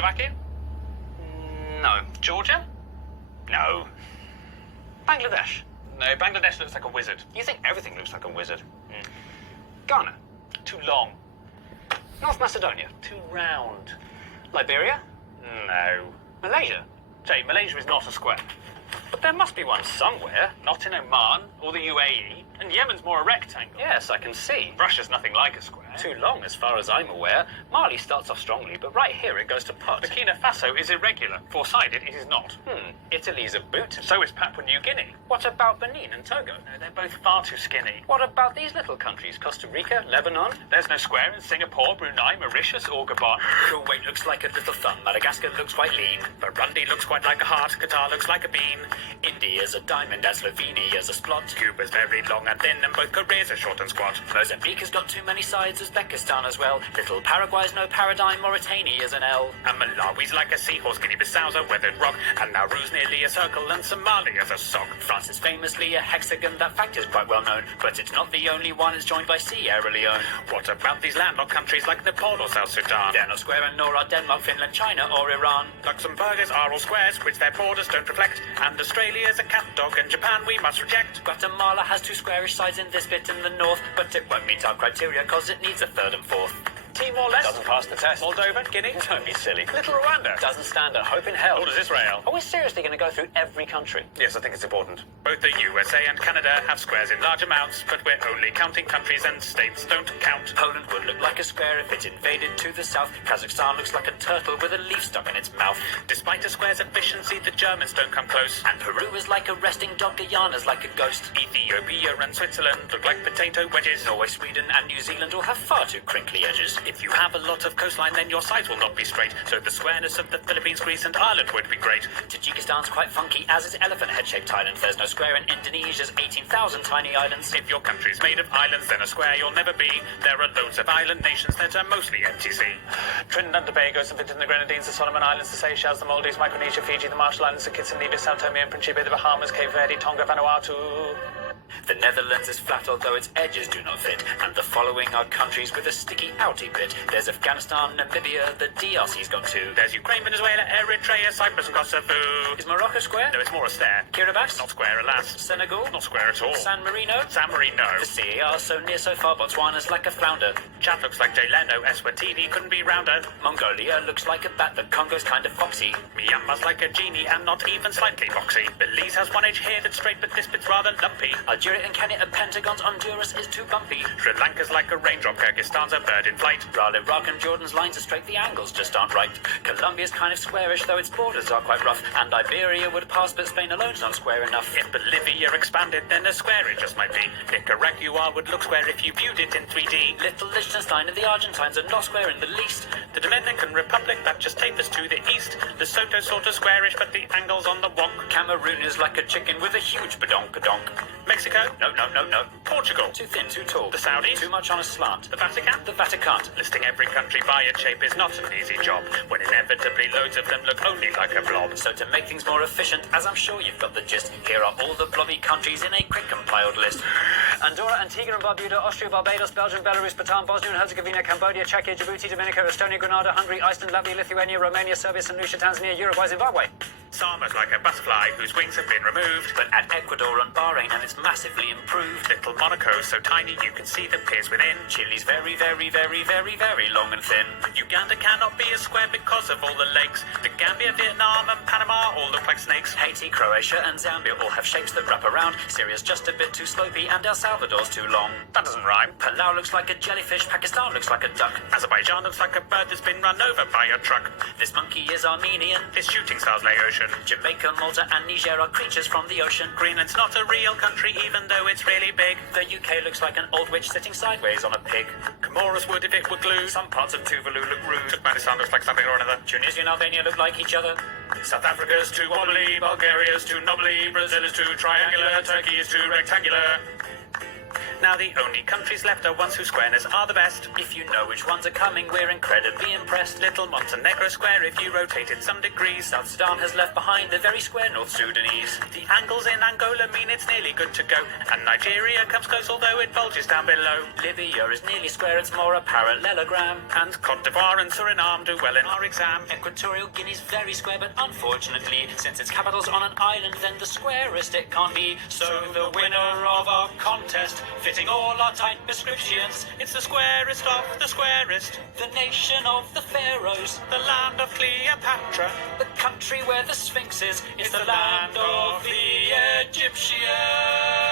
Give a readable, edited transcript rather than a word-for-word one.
Czechoslovakia? No. Georgia? No. Bangladesh? No, Bangladesh looks like a wizard. You think everything looks like a wizard? Mm. Ghana? Too long. North Macedonia? Too round. Liberia? No. Malaysia? Jay, Malaysia is not a square. But there must be one somewhere. Not in Oman or the UAE. And Yemen's more a rectangle. Yes, I can see. Russia's nothing like a square. Too long, as far as I'm aware. Mali starts off strongly, but right here it goes to pot. Burkina Faso is irregular. Four-sided, it is not. Italy's a boot. So is Papua New Guinea. What about Benin and Togo? No, they're both far too skinny. What about these little countries? Costa Rica, Lebanon? There's no square in Singapore, Brunei, Mauritius, or Gabon. Kuwait looks like a little thumb. Madagascar looks quite lean. Burundi looks quite like a heart. Qatar looks like a bean. India's a diamond and Slovenia's a splot. Cuba's very long and thin, and both Koreas are short and squat. Mozambique has got too many sides, Uzbekistan as well. Little Paraguay's no paradigm, Mauritania's an L. And Malawi's like a seahorse, Guinea-Bissau's a weathered rock, and Nauru's nearly a circle, and Somalia's a sock. France is famously a hexagon, that fact is quite well known, but it's not the only one, it's joined by Sierra Leone. What about these landlocked countries like Nepal or South Sudan? They're not square, and nor are Denmark, Finland, China or Iran. Luxembourg's are all squares, which their borders don't reflect, and Australia's a cat dog, and Japan we must reject. Guatemala has two squarish sides in this bit in the north, but it won't meet our criteria cause it needs a third and fourth. Timor-Leste doesn't pass the test. Moldova, Guinea, Don't be silly. Little Rwanda Doesn't stand a hope in hell. Nor does Israel. Are we seriously going to go through every country? Yes, I think it's important. Both the USA and Canada have squares in large amounts, but we're only counting countries and states don't count. Poland would look like a square if it invaded to the south. Kazakhstan looks like a turtle with a leaf stuck in its mouth. Despite a square's efficiency, the Germans don't come close. And Peru is like a resting dog, Guyana's like a ghost. Ethiopia and Switzerland look like potato wedges. Norway, Sweden and New Zealand all have far too crinkly edges. If you have a lot of coastline, then your sides will not be straight, so the squareness of the Philippines, Greece and Ireland would be great. Tajikistan's quite funky, as is elephant head-shaped Thailand. There's no square in Indonesia's 18,000 tiny islands. If your country's made of islands, then a square you'll never be. There are loads of island nations that are mostly MTC. Trinidad and Tobago, St. Vincent and the Grenadines, the Solomon Islands, the Seychelles, the Maldives, Micronesia, Fiji, the Marshall Islands, the Kitts and Nevis, Sao Tome and Principe, the Bahamas, Cape Verde, Tonga, Vanuatu. The Netherlands is flat, although its edges do not fit. And the following are countries with a sticky outy bit. There's Afghanistan, Namibia, the DRC's got two. There's Ukraine, Venezuela, Eritrea, Cyprus and Kosovo. Is Morocco square? No, it's more a stare. Kiribati? Not square, alas. Senegal? Not square at all. San Marino? San Marino. The CAR so near so far, Botswana's like a flounder. Chad looks like Jay Leno, Eswatini couldn't be rounder. Mongolia looks like a bat, the Congo's kind of foxy. Myanmar's like a genie and not even slightly boxy. Belize has one edge here that's straight, but this bit's rather lumpy. Algeria and Kenya are pentagons, Honduras is too bumpy. Sri Lanka's like a raindrop, Kyrgyzstan's a bird in flight. While Iraq and Jordan's lines are straight, the angles just aren't right. Colombia's kind of squarish, though its borders are quite rough. And Iberia would pass, but Spain alone's not square enough. If Bolivia expanded, then a square it just might be. Nicaragua would look square if you viewed it in 3D. Little Liechtenstein and the Argentines are not square in the least. The Dominican Republic, that just tapers to the east. Lesotho's sort of squarish, but the angle's on the wonk. Cameroon is like a chicken with a huge badonk-a-donk. Mexico? No. Portugal? Too thin, too tall. The Saudis? Too much on a slant. The Vatican? The Vatican. Listing every country by its shape is not an easy job, when inevitably loads of them look only like a blob. So to make things more efficient, as I'm sure you've got the gist, here are all the blobby countries in a quick compiled list. Andorra, Antigua and Barbuda, Austria, Barbados, Belgium, Belarus, Bhutan, Bosnia and Herzegovina, Cambodia, Czechia, Djibouti, Dominica, Estonia, Grenada, Hungary, Iceland, Latvia, Lithuania, Romania, Serbia, St. Lucia, Tanzania, Uruguay, Zimbabwe. Sama's like a butterfly whose wings have been removed. But at Ecuador and Bahrain, and it's massively improved. Little Monaco's so tiny you can see the piers within. Chile's very, very, very, very, very long and thin. Uganda cannot be a square because of all the lakes. The Gambia, Vietnam and Panama all look like snakes. Haiti, Croatia and Zambia all have shapes that wrap around. Syria's just a bit too slopey and El Salvador's too long. That doesn't rhyme. Palau looks like a jellyfish, Pakistan looks like a duck. Azerbaijan looks like a bird that's been run over by a truck. This monkey is Armenian. This shooting star's Laotian. Jamaica, Malta and Niger are creatures from the ocean. Greenland's not a real country even though it's really big. The UK looks like an old witch sitting sideways on a pig. Comoros would if it were glue. Some parts of Tuvalu look rude. Turkmenistan looks like something or another. Tunisia and Albania look like each other. South Africa's too wobbly, Bulgaria's too knobbly, Brazil is too triangular, Turkey is too rectangular. Now the only countries left are ones whose squareness are the best. If you know which ones are coming, we're incredibly impressed. Little Montenegro square if you rotate it some degrees. South Sudan has left behind the very square North Sudanese. The angles in Angola mean it's nearly good to go. And Nigeria comes close although it bulges down below. Libya is nearly square, it's more a parallelogram. And Cote d'Ivoire and Suriname do well in our exam. Equatorial Guinea's very square, but unfortunately, since its capital's on an island, then the squarest it can't be. So the winner of our contest, fitting all our tight prescriptions, it's the squarest of the squarest. The nation of the pharaohs, The land of Cleopatra. the country where the Sphinx is, It's the land of the Egyptians.